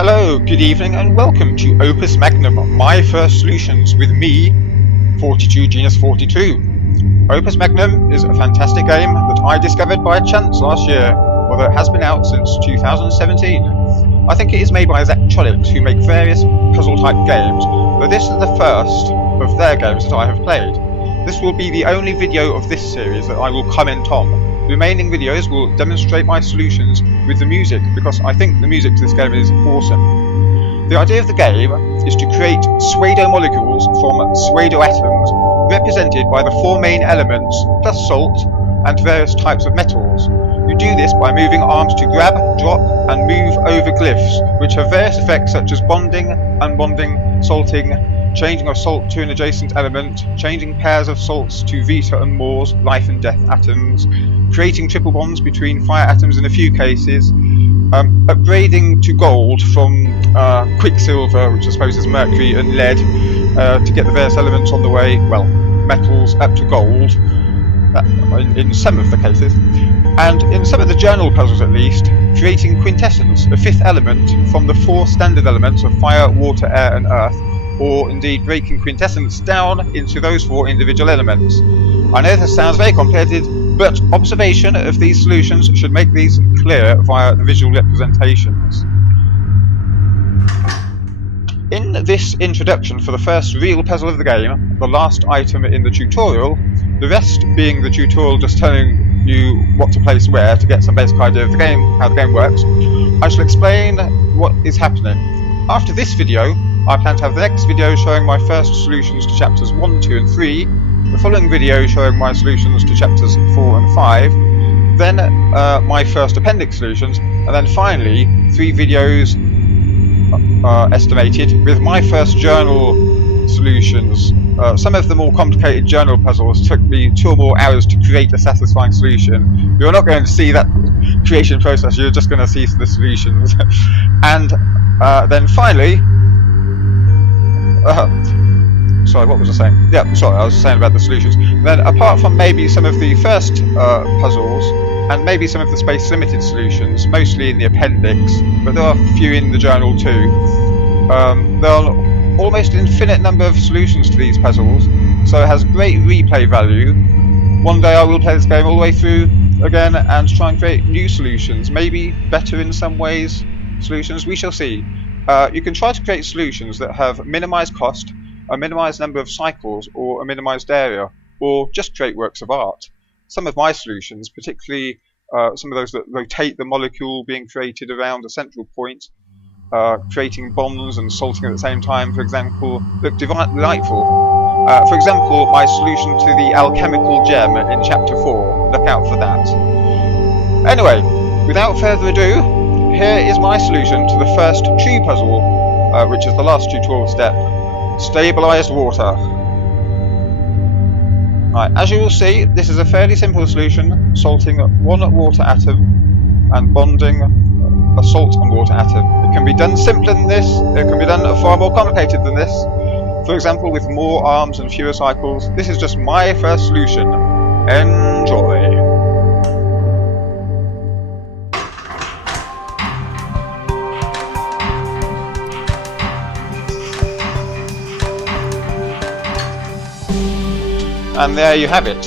Hello, good evening, and welcome to Opus Magnum, my first solutions with me, 42 Genius 42. Opus Magnum is a fantastic game that I discovered by chance last year, although it has been out since 2017. I think it is made by Zachtronics, who make various puzzle-type games, but this is the first of their games that I have played. This will be the only video of this series that I will comment on. The remaining videos will demonstrate my solutions with the music, because I think the music to this game is awesome. The idea of the game is to create pseudo-molecules from pseudo-atoms, represented by the four main elements, plus salt, and various types of metals. You do this by moving arms to grab, drop, and move over glyphs, which have various effects such as bonding, unbonding, salting, changing of salt to an adjacent element, changing pairs of salts to Vita and Mors, life and death atoms, creating triple bonds between fire atoms in a few cases, upgrading to gold from quicksilver, which I suppose is mercury, and lead, to get the various elements on the way, well, metals up to gold, in some of the cases, and in some of the journal puzzles at least, creating quintessence, a fifth element from the four standard elements of fire, water, air and earth, or indeed breaking quintessence down into those four individual elements. I know this sounds very complicated, but observation of these solutions should make these clear via the visual representations. In this introduction for the first real puzzle of the game, the last item in the tutorial, the rest being the tutorial just telling you what to place where to get some basic idea of the game, how the game works, I shall explain what is happening. After this video, I plan to have the next video showing my first solutions to chapters 1, 2 and 3, the following video showing my solutions to chapters 4 and 5, then my first appendix solutions, and then finally 3 videos estimated with my first journal solutions. Some of the more complicated journal puzzles took me 2 or more hours to create a satisfying solution. You're not going to see that creation process, you're just going to see the solutions. And then finally, sorry, what was I saying? Yeah, sorry, I was saying about the solutions. Then, apart from maybe some of the first puzzles, and maybe some of the space limited solutions, mostly in the appendix, but there are a few in the journal too, there are almost an infinite number of solutions to these puzzles, so it has great replay value. One day I will play this game all the way through again and try and create new solutions, maybe better in some ways solutions, we shall see. You can try to create solutions that have minimized cost, a minimized number of cycles, or a minimized area, or just create works of art. Some of my solutions, particularly some of those that rotate the molecule being created around a central point, creating bonds and salting at the same time, for example, look delightful. For example, my solution to the alchemical gem in chapter 4, look out for that. Anyway, without further ado, here is my solution to the first true puzzle, which is the last tutorial step, stabilized water. Right, as you will see, this is a fairly simple solution, salting 1 water atom and bonding a salt and water atom. It can be done simpler than this, it can be done far more complicated than this, for example with more arms and fewer cycles. This is just my first solution. Enjoy! And there you have it.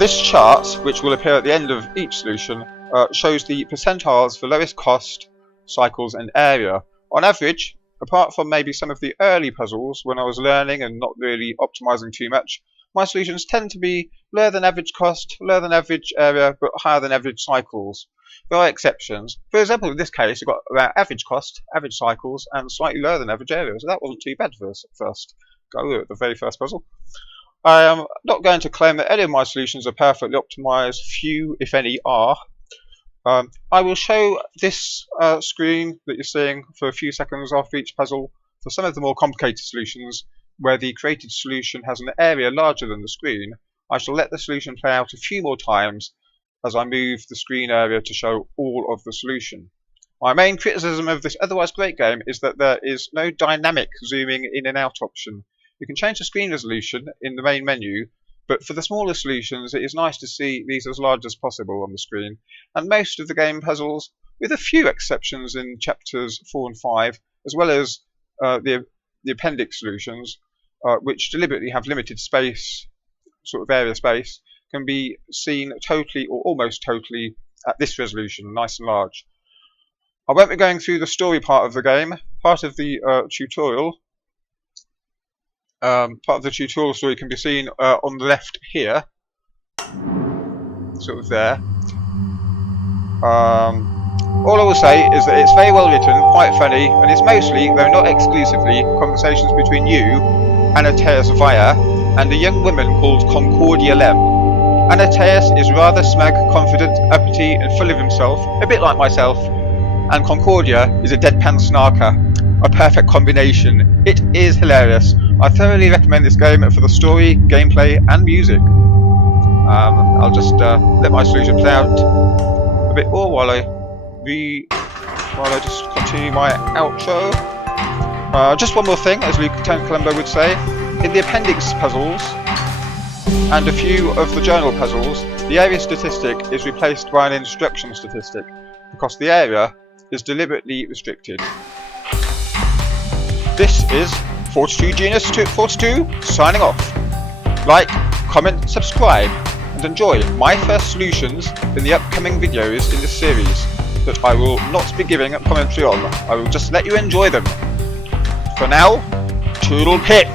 This chart, which will appear at the end of each solution, shows the percentiles for lowest cost, cycles and area. On average, apart from maybe some of the early puzzles when I was learning and not really optimizing too much, my solutions tend to be lower than average cost, lower than average area, but higher than average cycles. There are exceptions. For example, in this case, you've got about average cost, average cycles, and slightly lower than average area, so that wasn't too bad for the first go at the very first puzzle. I am not going to claim that any of my solutions are perfectly optimized, few, if any, are. I will show this screen that you're seeing for a few seconds after each puzzle for some of the more complicated solutions where the created solution has an area larger than the screen. I shall let the solution play out a few more times as I move the screen area to show all of the solution. My main criticism of this otherwise great game is that there is no dynamic zooming in and out option. You can change the screen resolution in the main menu, but for the smaller solutions it is nice to see these as large as possible on the screen, and most of the game puzzles, with a few exceptions in chapters 4 and 5, as well as the appendix solutions, which deliberately have limited space, sort of area space, can be seen totally or almost totally at this resolution, nice and large. I won't be going through the story part of the game. Part of the tutorial story can be seen on the left here, sort of there. All I will say is that it's very well written, quite funny, and it's mostly, though not exclusively, conversations between you, Anateus Via, and a young woman called Concordia Lem. Anateus is rather smug, confident, uppity, and full of himself, a bit like myself, and Concordia is a deadpan snarker. A perfect combination. It is hilarious. I thoroughly recommend this game for the story, gameplay, and music. I'll just let my solution play out a bit more while I just continue my outro. Just one more thing, as Lieutenant Columbo would say. In the appendix puzzles and a few of the journal puzzles, the area statistic is replaced by an instruction statistic, because the area is deliberately restricted. This is 42 Genius 42 signing off. Like, comment, subscribe, and enjoy my first solutions in the upcoming videos in this series that I will not be giving a commentary on. I will just let you enjoy them. For now, toodle pip!